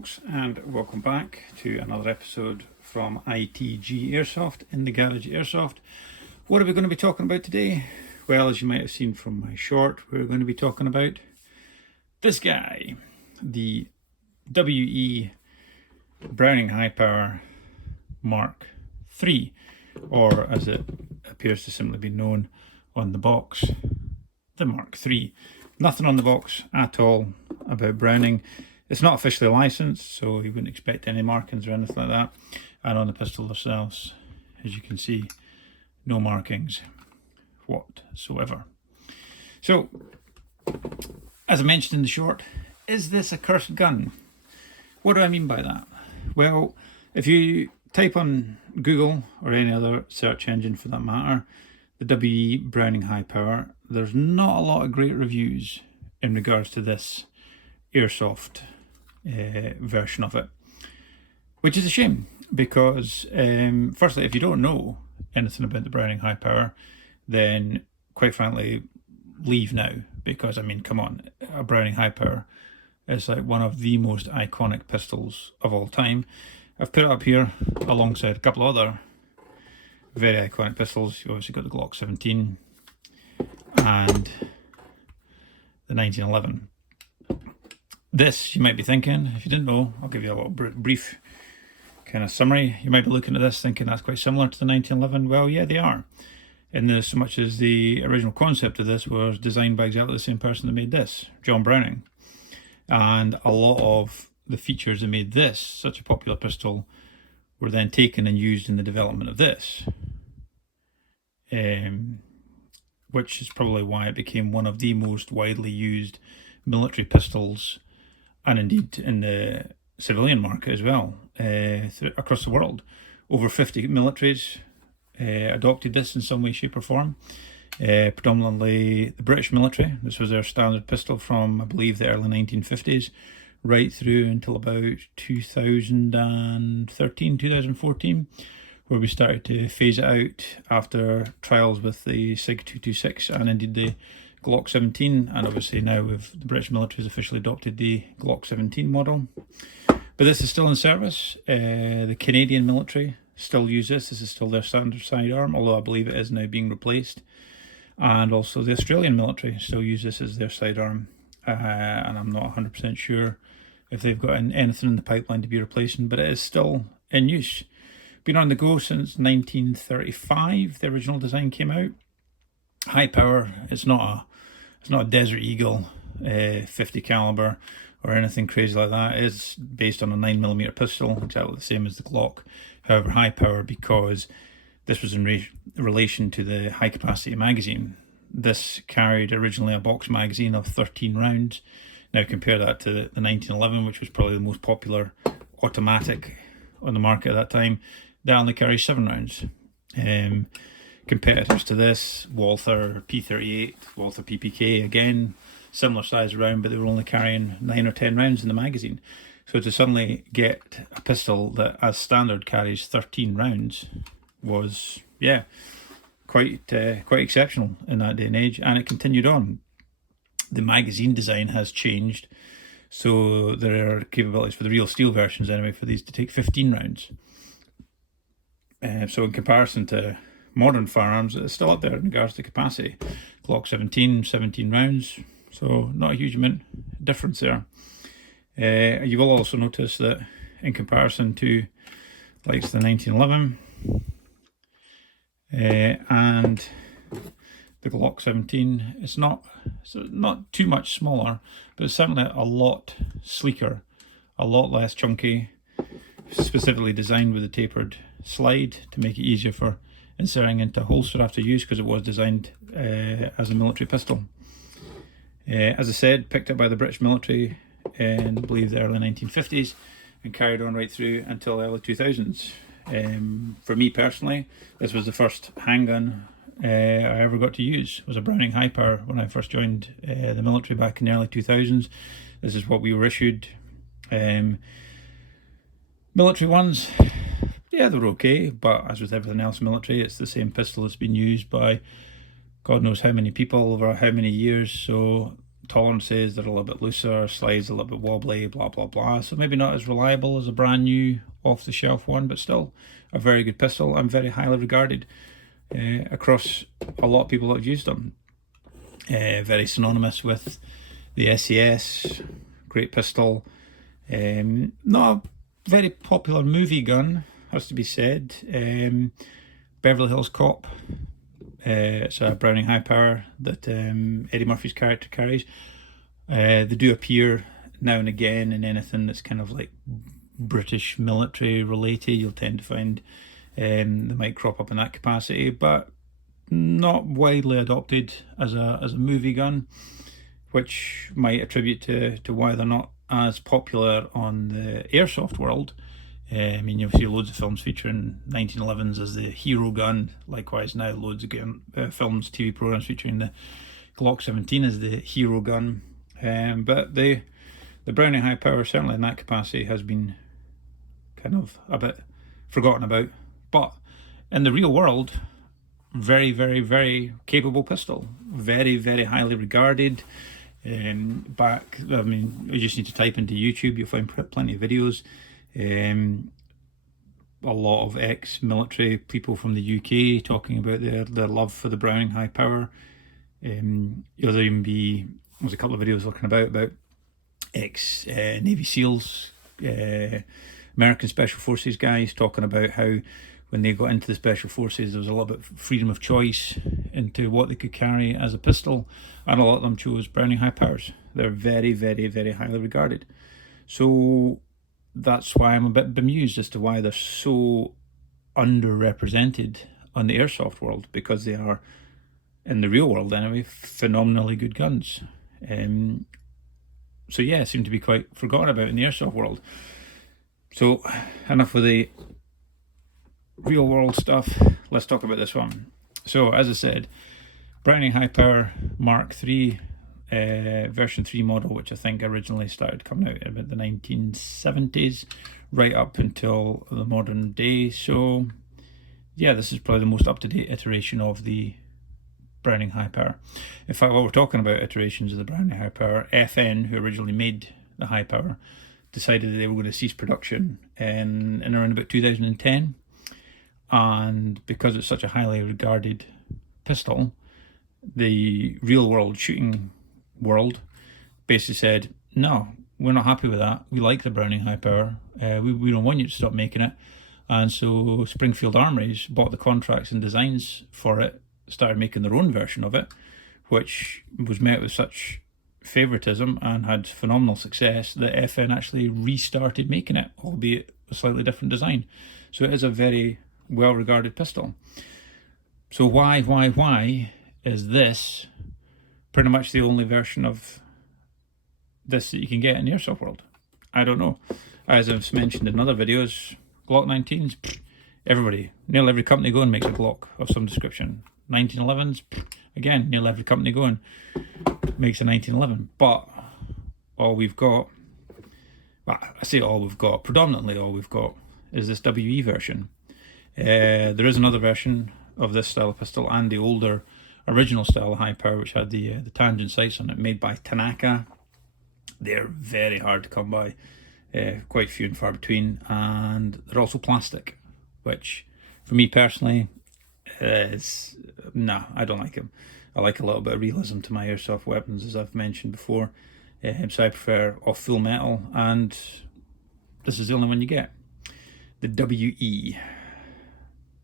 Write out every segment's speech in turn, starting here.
folks, and welcome back to another episode from ITG Airsoft in the Garage Airsoft. What are we going to be talking about today? Well, as you might have seen from my short, we're going to be talking about this guy, the WE Browning High Power Mark III, or as it appears to simply be known on the box, the Mark III. Nothing on the box at all about Browning. It's not officially licensed, so you wouldn't expect any markings or anything like that. And on the pistol themselves, as you can see, no markings whatsoever. So, as I mentioned in the short, is this a cursed gun? What do I mean by that? Well, if you type on Google or any other search engine for that matter, the WE Browning High Power, there's not a lot of great reviews in regards to this Airsoft version of it, which is a shame because firstly, if you don't know anything about the Browning High Power, then quite frankly leave now, because I mean, come on, a Browning High Power is like one of the most iconic pistols of all time. I've put it up here alongside a couple of other very iconic pistols. You obviously got the Glock 17 and the 1911. This, you might be thinking, if you didn't know, I'll give you a little brief kind of summary. You might be looking at this thinking that's quite similar to the 1911. Well, yeah, they are. In so much as the original concept of this was designed by exactly the same person that made this, John Browning. And a lot of the features that made this such a popular pistol were then taken and used in the development of this. Which is probably why it became one of the most widely used military pistols, and indeed in the civilian market as well, across the world. Over 50 militaries adopted this in some way, shape or form. Predominantly the British military. This was their standard pistol from, I believe, the early 1950s, right through until about 2013, 2014, where we started to phase it out after trials with the SIG 226 and indeed the Glock 17, and obviously now with the British military has officially adopted the Glock 17 model. But this is still in service. The Canadian military still use this. This is still their standard sidearm, although I believe it is now being replaced. And also the Australian military still use this as their sidearm. And I'm not 100% sure if they've got anything in the pipeline to be replacing, but it is still in use. Been on the go since 1935. The original design came out. High power. It's not a Desert Eagle 50 caliber or anything crazy like that. It is based on a 9mm pistol, exactly the same as the Glock. However, high power because this was in relation to the high capacity magazine. This carried originally a box magazine of 13 rounds. Now compare that to the 1911, which was probably the most popular automatic on the market at that time. That only carries 7 rounds. Competitors to this, Walther P38, Walther PPK, again, similar size round, but they were only carrying 9 or 10 rounds in the magazine. So to suddenly get a pistol that as standard carries 13 rounds was, yeah, quite exceptional in that day and age, and it continued on. The magazine design has changed, so there are capabilities for the real steel versions anyway for these to take 15 rounds. So in comparison to modern firearms, it's still up there in regards to capacity. Glock 17 rounds, so not a huge amount difference there. You will also notice that in comparison to like the 1911 and the Glock 17, it's not too much smaller, but it's certainly a lot sleeker, a lot less chunky, specifically designed with a tapered slide to make it easier for inserting into a holster after use, because it was designed as a military pistol. As I said, picked up by the British military in, I believe, the early 1950s and carried on right through until the early 2000s. For me personally, this was the first handgun I ever got to use. It was a Browning High Power when I first joined the military back in the early 2000s. This is what we were issued. Military ones, yeah, they were okay, but as with everything else military, it's the same pistol that's been used by God knows how many people over how many years, so tolerances, they're a little bit looser, slides a little bit wobbly, blah blah blah. So maybe not as reliable as a brand new off-the-shelf one, but still a very good pistol and very highly regarded across a lot of people that have used them. Very synonymous with the SES, great pistol. Not a very popular movie gun, has to be said. Beverly Hills Cop. It's a Browning high power that Eddie Murphy's character carries. They do appear now and again in anything that's kind of like British military related. You'll tend to find they might crop up in that capacity, but not widely adopted as a movie gun, which might attribute to why they're not as popular on the airsoft world. I mean, you'll see loads of films featuring 1911s as the hero gun. Likewise, now loads of films, TV programs featuring the Glock 17 as the hero gun. But the Browning high power, certainly in that capacity, has been kind of a bit forgotten about. But in the real world, very, very, very capable pistol. Very, very highly regarded. I mean, you just need to type into YouTube, you'll find plenty of videos. A lot of ex-military people from the UK talking about their love for the Browning high power. There's a couple of videos looking about ex-Navy SEALs, American Special Forces guys talking about how when they got into the Special Forces there was a little bit of freedom of choice into what they could carry as a pistol, and a lot of them chose Browning high powers. They're very, very, very highly regarded. So that's why I'm a bit bemused as to why they're so underrepresented on the airsoft world, because they are, in the real world anyway, phenomenally good guns. So yeah, seem to be quite forgotten about in the airsoft world. So enough with the real world stuff, let's talk about this one. So as I said, Browning high power Mark III version 3 model, which I think originally started coming out about the 1970s right up until the modern day. So yeah, this is probably the most up-to-date iteration of the Browning high power. In fact, while we're talking about iterations of the Browning high power, FN, who originally made the high power, decided that they were going to cease production in around about 2010. And because it's such a highly regarded pistol, the real world shooting world basically said, no, we're not happy with that. We like the Browning high power. We don't want you to stop making it. And so Springfield Armories bought the contracts and designs for it, started making their own version of it, which was met with such favoritism and had phenomenal success that FN actually restarted making it, albeit a slightly different design. So it is a very well-regarded pistol. So why is this pretty much the only version of this that you can get in the airsoft world? I don't know. As I've mentioned in other videos, Glock 19s, nearly every company going makes a Glock of some description. 1911s, again, nearly every company going makes a 1911. But all we've got, well, I say all we've got, predominantly all we've got is this WE version. There is another version of this style of pistol and the older original style of high power, which had the tangent sights on it, made by Tanaka. They're very hard to come by, quite few and far between, and they're also plastic, which for me personally is I don't like them. I like a little bit of realism to my airsoft weapons, as I've mentioned before, so I prefer off full metal, and this is the only one you get, the WE.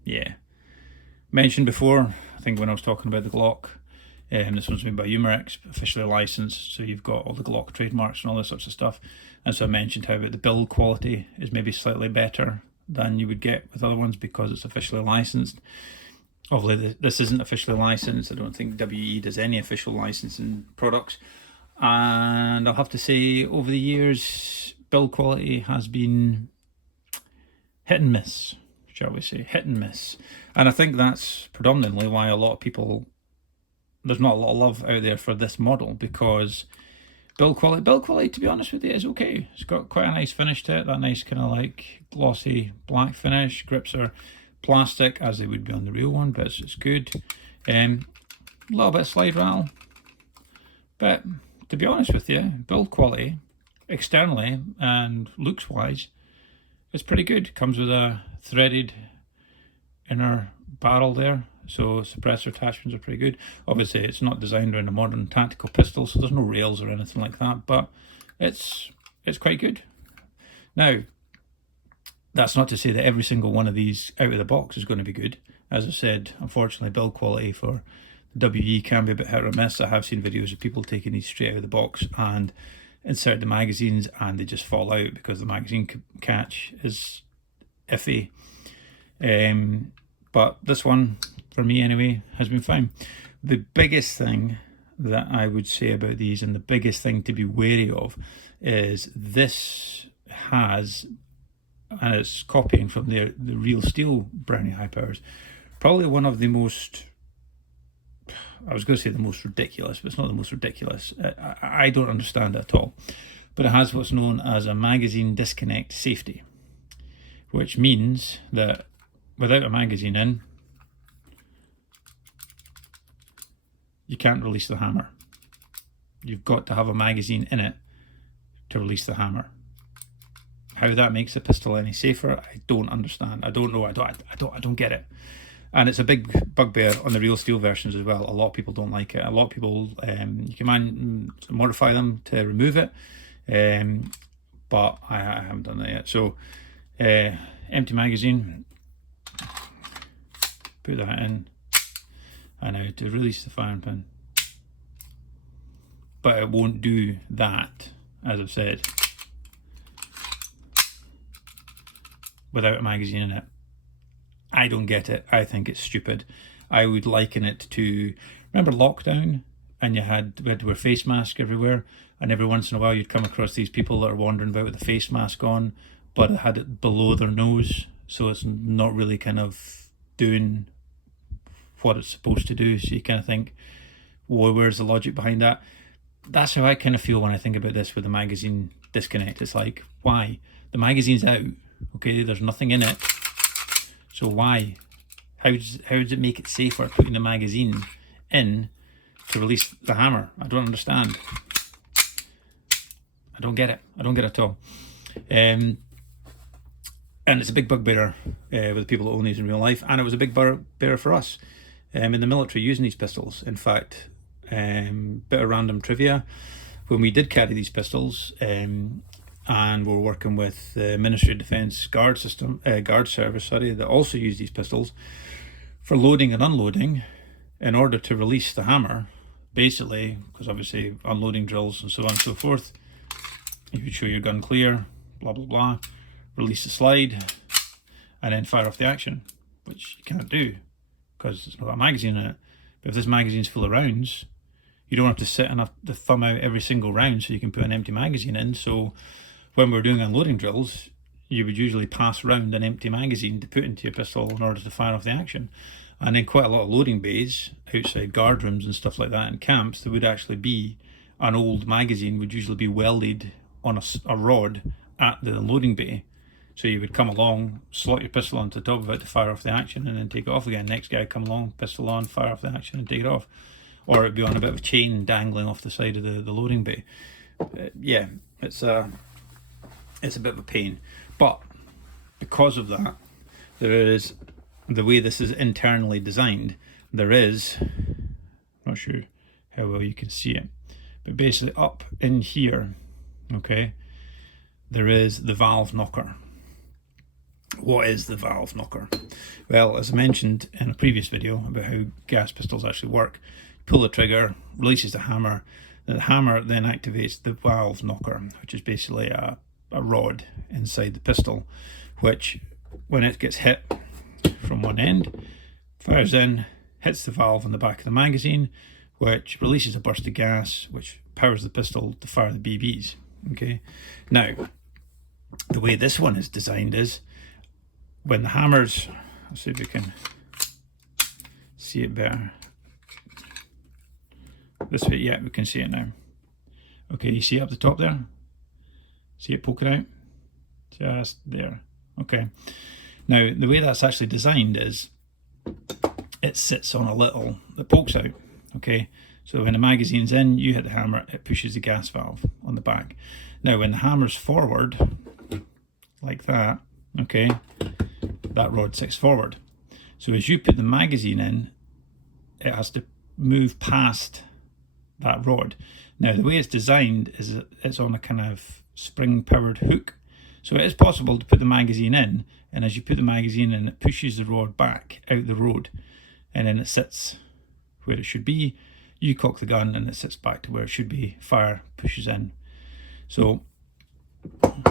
Yeah, mentioned before, I think when I was talking about the Glock, this one's made by Umarex, officially licensed, so you've got all the Glock trademarks and all this sorts of stuff. And so I mentioned how the build quality is maybe slightly better than you would get with other ones because it's officially licensed. Obviously this isn't officially licensed. I don't think WE does any official licensing products, and I'll have to say over the years build quality has been hit and miss, shall we say, hit and miss. And I think that's predominantly why a lot of people, there's not a lot of love out there for this model, because build quality, to be honest with you, is okay. It's got quite a nice finish to it, that nice kind of like glossy black finish. Grips are plastic, as they would be on the real one, but it's good. A little bit of slide rattle, but to be honest with you, build quality, externally and looks wise, it's pretty good. Comes with a threaded inner barrel there, so suppressor attachments are pretty good. Obviously it's not designed around a modern tactical pistol, so there's no rails or anything like that, but it's quite good. Now, that's not to say that every single one of these out of the box is going to be good. As I said, unfortunately build quality for the WE can be a bit hit or miss. I have seen videos of people taking these straight out of the box and insert the magazines and they just fall out because the magazine catch is iffy. But this one, for me anyway, has been fine. The biggest thing that I would say about these, and the biggest thing to be wary of, is this has, and it's copying from the real steel Browning high powers, probably one of the most, I was going to say the most ridiculous, but it's not the most ridiculous. I don't understand it at all. But it has what's known as a magazine disconnect safety, which means that without a magazine in, you can't release the hammer. You've got to have a magazine in it to release the hammer. How that makes the pistol any safer, I don't understand. I don't know. I don't get it. And it's a big bugbear on the real steel versions as well. A lot of people don't like it. A lot of people, you can modify them to remove it, but I haven't done that yet. So, empty magazine, put that in, and now to release the firing pin. But it won't do that, as I've said, without a magazine in it. I don't get it. I think it's stupid. I would liken it to, remember lockdown, and we had to wear face masks everywhere, and every once in a while you'd come across these people that are wandering about with a face mask on, but it had it below their nose, so it's not really kind of doing what it's supposed to do. So you kind of think, well, where's the logic behind that? That's how I kind of feel when I think about this with the magazine disconnect. It's like, why? The magazine's out, okay, there's nothing in it. So why? How does it make it safer putting the magazine in to release the hammer? I don't understand. I don't get it. I don't get it at all. And it's a big bugbear with people that own these in real life, and it was a big bugbear for us in the military using these pistols. In fact, bit of random trivia, when we did carry these pistols, and we're working with the Ministry of Defence guard service, that also use these pistols for loading and unloading. In order to release the hammer, basically, because obviously unloading drills and so on and so forth, you would show your gun clear, blah blah blah, release the slide, and then fire off the action, which you can't do because it's not got a magazine in it. But if this magazine's full of rounds, you don't have to sit and have to thumb out every single round so you can put an empty magazine in. So when we're doing unloading drills, you would usually pass round an empty magazine to put into your pistol in order to fire off the action. And in quite a lot of loading bays, outside guard rooms and stuff like that in camps, there would actually be an old magazine, would usually be welded on a rod at the loading bay. So you would come along, slot your pistol onto the top of it to fire off the action, and then take it off again. Next guy come along, pistol on, fire off the action and take it off. Or it'd be on a bit of a chain dangling off the side of the loading bay. Yeah, it's a bit of a pain. But because of that, there is, the way this is internally designed, there is, I'm not sure how well you can see it, but basically up in here, okay, there is the valve knocker. What is the valve knocker? Well, as I mentioned in a previous video about how gas pistols actually work, pull the trigger, releases the hammer, and the hammer then activates the valve knocker, which is basically a rod inside the pistol, which when it gets hit from one end, fires in, hits the valve on the back of the magazine, which releases a burst of gas, which powers the pistol to fire the BBs. Okay, now the way this one is designed is, when the hammers, let's see if we can see it better. This way, yeah, we can see it now. Okay, you see up the top there? See it poking out? Just there. Okay. Now, the way that's actually designed is, it sits on a little, that pokes out. Okay, So when the magazine's in, you hit the hammer, it pushes the gas valve on the back. Now when the hammer's forward, like that, okay, that rod sits forward. So as you put the magazine in, it has to move past that rod. Now the way it's designed is it's on a kind of spring powered hook. So it is possible to put the magazine in, and as you put the magazine in, it pushes the rod back out the road, and then it sits where it should be. You cock the gun and it sits back to where it should be. Fire pushes in. So,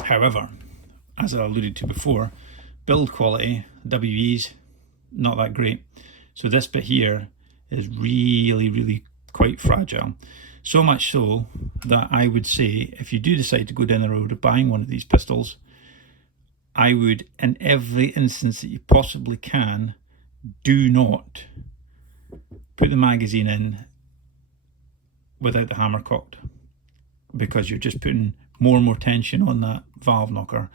however, as I alluded to before, build quality, WE's, not that great. So this bit here is really quite fragile. So much so that I would say, if you do decide to go down the road of buying one of these pistols, I would, in every instance that you possibly can, do not put the magazine in without the hammer cocked, because you're just putting more and more tension on that valve knocker,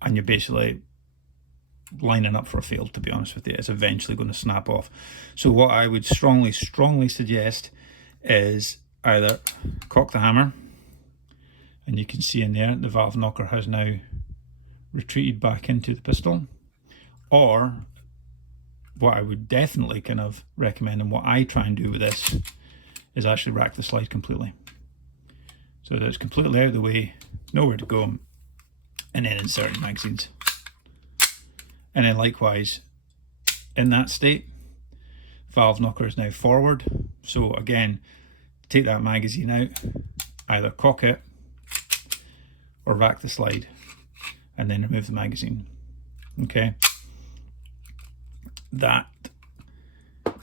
and you're basically lining up for a fail, to be honest with you. It's eventually going to snap off. So what I would strongly suggest is either cock the hammer, and you can see in there the valve knocker has now retreated back into the pistol, or what I would definitely kind of recommend, and what I try and do with this, is actually rack the slide completely, so that it's completely out of the way, nowhere to go, and then insert the magazines. And then likewise, in that state, valve knocker is now forward. So again, take that magazine out, either cock it or rack the slide, and then remove the magazine. Okay, that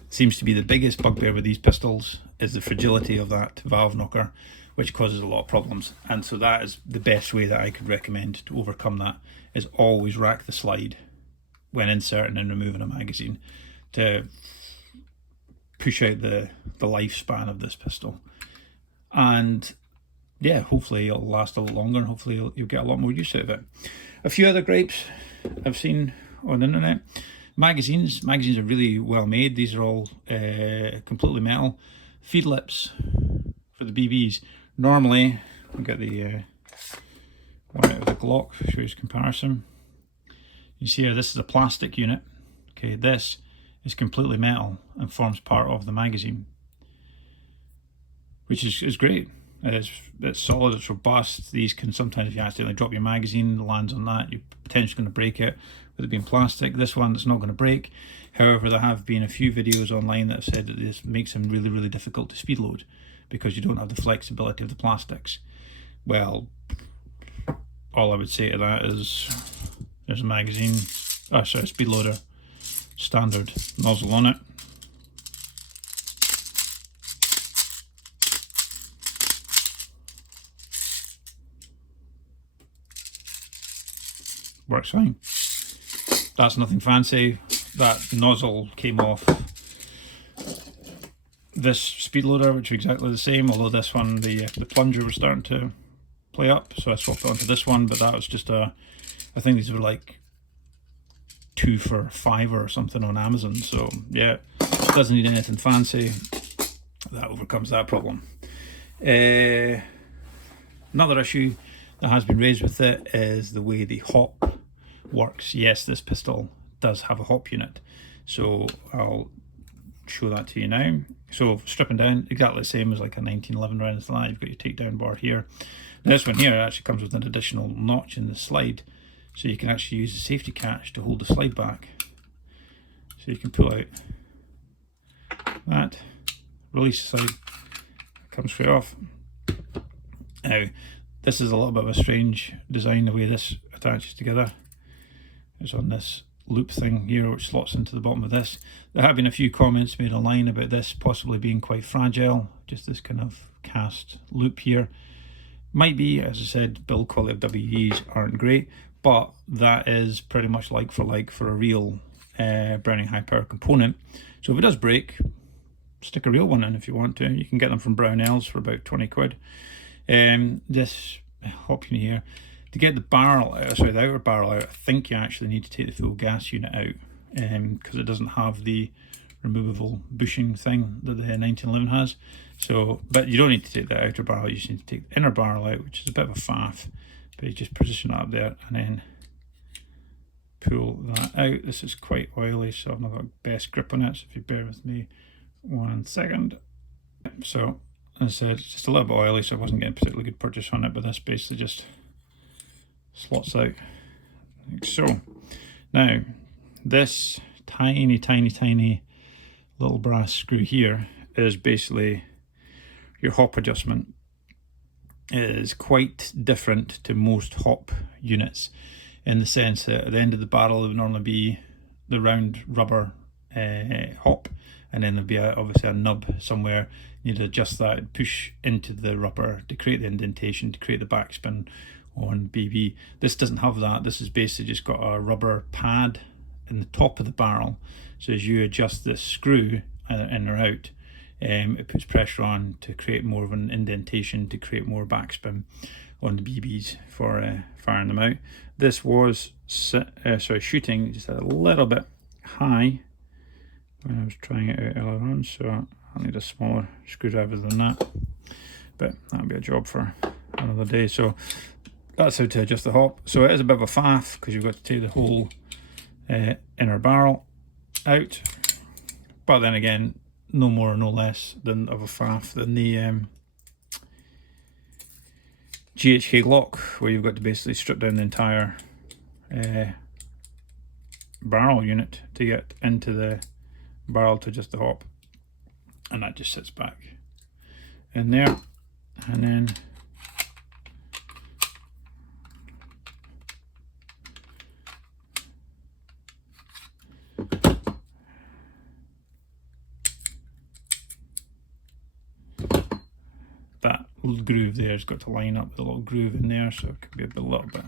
seems to be the biggest bugbear with these pistols, is the fragility of that valve knocker, which causes a lot of problems. And so that is the best way that I could recommend to overcome that, is always rack the slide when inserting and removing a magazine, to push out the lifespan of this pistol. And yeah, hopefully it'll last a lot longer, and hopefully you'll get a lot more use out of it. A few other gripes I've seen on the internet: magazines are really well made. These are all completely metal. Feed lips for the BBs, normally, I'll get the one out of the Glock, show you comparison. You see here, this is a plastic unit. Okay, this is completely metal and forms part of the magazine, which is great. It's solid, it's robust. These can sometimes, if you accidentally drop your magazine, it lands on that, you're potentially going to break it. With it being plastic, this one it's not going to break. However, there have been a few videos online that have said that this makes them really difficult to speed load, because you don't have the flexibility of the plastics. Well, all I would say to that is, there's a magazine, speed loader, standard nozzle on it. Works fine. That's nothing fancy. That nozzle came off this speed loader, which are exactly the same, although this one, the plunger was starting to play up, so I swapped it onto this one. But that was just I think these were like 2 for $5 or something on Amazon. So yeah, doesn't need anything fancy. That overcomes that problem. Another issue that has been raised with it is the way the hop works. Yes, this pistol does have a hop unit, so I'll show that to you now. So stripping down, exactly the same as like a 1911 or anything like that. You've got your takedown bar here. This one here actually comes with an additional notch in the slide, so you can actually use the safety catch to hold the slide back. So you can pull out that, release the slide, it comes straight off. Now, this is a little bit of a strange design, the way this attaches together. It's on this loop thing here, which slots into the bottom of this. There have been a few comments made online about this possibly being quite fragile, just this kind of cast loop here. Might be, as I said, build quality of WEs aren't great, but that is pretty much like for a real Browning high power component. So if it does break, stick a real one in if you want to. You can get them from Brownells for about 20 quid. This hop unit here, to get the barrel out, the outer barrel out, I think you actually need to take the full gas unit out, because it doesn't have the removable bushing thing that the 1911 has. So, but you don't need to take the outer barrel, you just need to take the inner barrel out, which is a bit of a faff, but you just position it up there and then pull that out. This is quite oily, so I've not got best grip on it, so if you bear with me 1 second. So as I said, it's just a little bit oily, so I wasn't getting a particularly good purchase on it, but this basically just slots out like so. Now this tiny little brass screw here is basically your hop adjustment. It is quite different to most hop units in the sense that at the end of the barrel there would normally be the round rubber hop, and then there'd be obviously a nub somewhere. You need to adjust that, push into the rubber to create the indentation, to create the backspin on BB. This doesn't have that. This is basically just got a rubber pad in the top of the barrel, so as you adjust this screw in or out, it puts pressure on to create more of an indentation, to create more backspin on the BBs for firing them out. This was shooting just a little bit high when I was trying it out earlier on, so I'll need a smaller screwdriver than that, but that'll be a job for another day. So that's how to adjust the hop. So it is a bit of a faff because you've got to take the whole inner barrel out, but then again, no more or no less than of a faff than the GHK Glock, where you've got to basically strip down the entire barrel unit to get into the barrel to adjust the hop, and that just sits back in there, and then that groove there has got to line up with a little groove in there, so it could be a little bit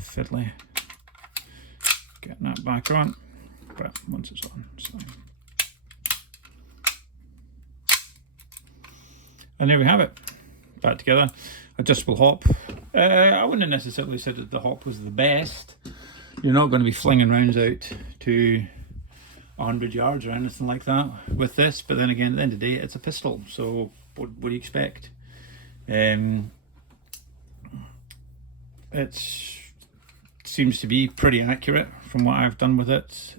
fiddly getting that back on, but once it's on, so. And there we have it, back together. Adjustable hop. I wouldn't have necessarily said that the hop was the best. You're not going to be flinging rounds out to 100 yards or anything like that with this, but then again, at the end of the day, it's a pistol, so what do you expect? It seems to be pretty accurate from what I've done with it.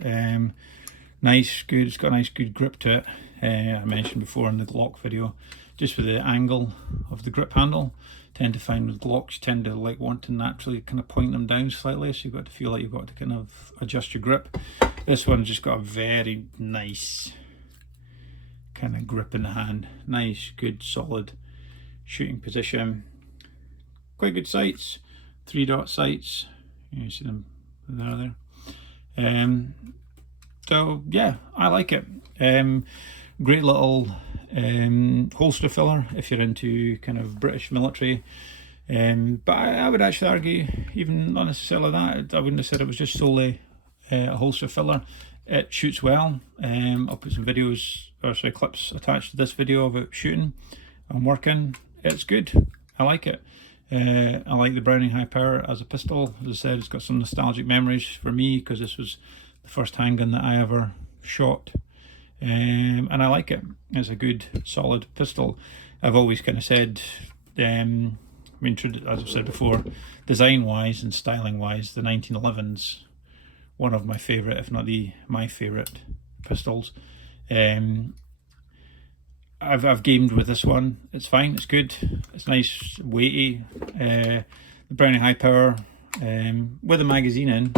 Nice, good, it's got a nice good grip to it. I mentioned before in the Glock video, just with the angle of the grip handle, tend to find with Glocks, you tend to want to naturally kind of point them down slightly, so you've got to feel like you've got to kind of adjust your grip. This one's just got a very nice kind of grip in the hand. Nice, good, solid shooting position. Quite good sights, 3-dot sights. You see them there. So yeah, I like it. Great little holster filler if you're into kind of British military. But I would actually argue, even not necessarily that, I wouldn't have said it was just solely a holster filler. It shoots well. I'll put some videos, or sorry, clips attached to this video of it shooting and working. It's good. I like it. I like the Browning High Power as a pistol. As I said, it's got some nostalgic memories for me because this was the first handgun that I ever shot. And I like it. It's a good, solid pistol. I've always kind of said, I mean, as I've said before, design-wise and styling-wise, the 1911's one of my favourite, if not my favourite pistols. I've gamed with this one. It's fine. It's good. It's nice, weighty. The Browning High Power with a magazine in,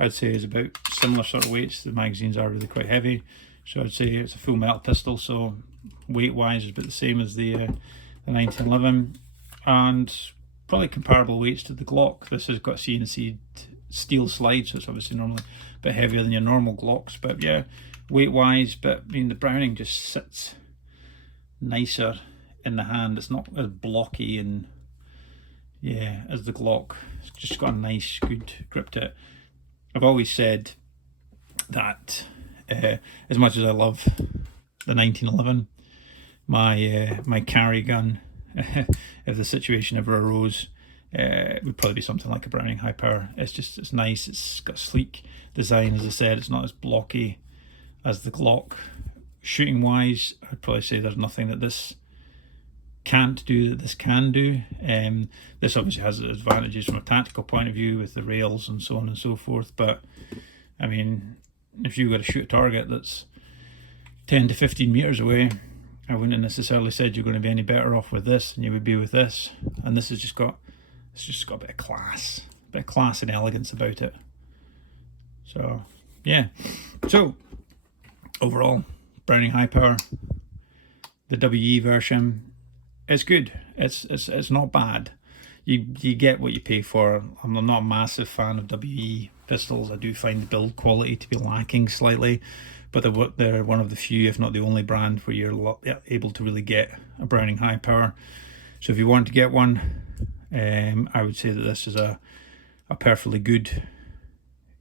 I'd say is about similar sort of weights. The magazines are really quite heavy, so I'd say it's a full metal pistol. So weight-wise, it's about the same as the 1911, and probably comparable weights to the Glock. This has got CNC steel slide, so it's obviously normally a bit heavier than your normal Glocks. But yeah, weight-wise, but I mean the Browning just sits nicer in the hand. It's not as blocky and yeah as the Glock. It's just got a nice good grip to it. I've always said that as much as I love the 1911, my carry gun, if the situation ever arose, it would probably be something like a Browning High Power. It's nice. It's got sleek design, as I said. It's not as blocky as the Glock. Shooting wise, I'd probably say there's nothing that this can't do that this can do. This obviously has advantages from a tactical point of view with the rails and so on and so forth, but I mean, if you've got to shoot a target that's 10 to 15 meters away, I wouldn't have necessarily said you're going to be any better off with this than you would be with this. And this has just got, it's just got a bit of class and elegance about it. So yeah, so overall, Browning high power, the WE version, it's good. It's not bad. You get what you pay for. I'm not a massive fan of WE pistols. I do find the build quality to be lacking slightly, but they're one of the few, if not the only brand, where you're able to really get a Browning high power. So if you want to get one, I would say that this is a perfectly good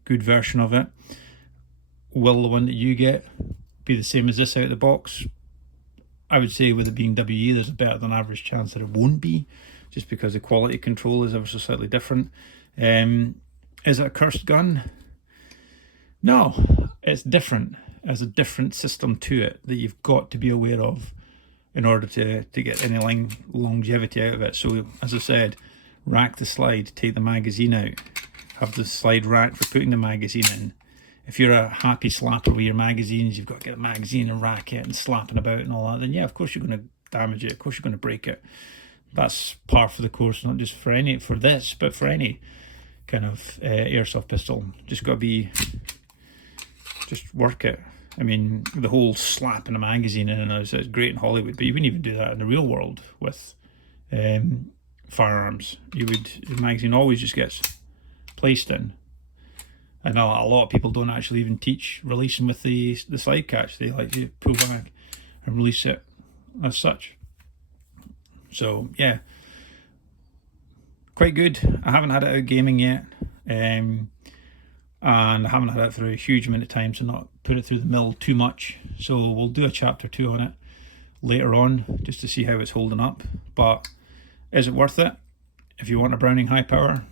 version of it. Will the one that you get be the same as this out of the box? I would say with it being WE, there's a better than average chance that it won't be, just because the quality control is ever so slightly different. Is it a cursed gun? No, it's different. There's a different system to it that you've got to be aware of in order to get any longevity out of it. So as I said, rack the slide, take the magazine out, have the slide rack for putting the magazine in. If you're a happy slapper with your magazines, you've got to get a magazine and rack it and slapping about and all that, then yeah, of course you're going to damage it, of course you're going to break it. That's par for the course, not just for this, but for any kind of airsoft pistol. Just got to just work it. I mean, the whole slapping a magazine in is great in Hollywood, but you wouldn't even do that in the real world with firearms. The magazine always just gets placed in. I know a lot of people don't actually even teach releasing with the slide catch. They like to pull back and release it as such. So yeah, quite good. I haven't had it out gaming yet, and I haven't had it for a huge amount of time, so not put it through the mill too much. So we'll do a chapter 2 on it later on, just to see how it's holding up. But is it worth it? If you want a Browning high power,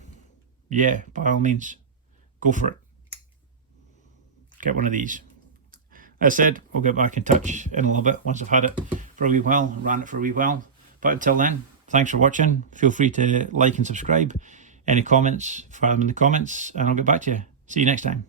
yeah, by all means, go for it. Get one of these. As I said, we'll get back in touch in a little bit once I've had it for a wee while, ran it for a wee while. But until then, thanks for watching. Feel free to like and subscribe. Any comments, fire them in the comments, and I'll get back to you. See you next time.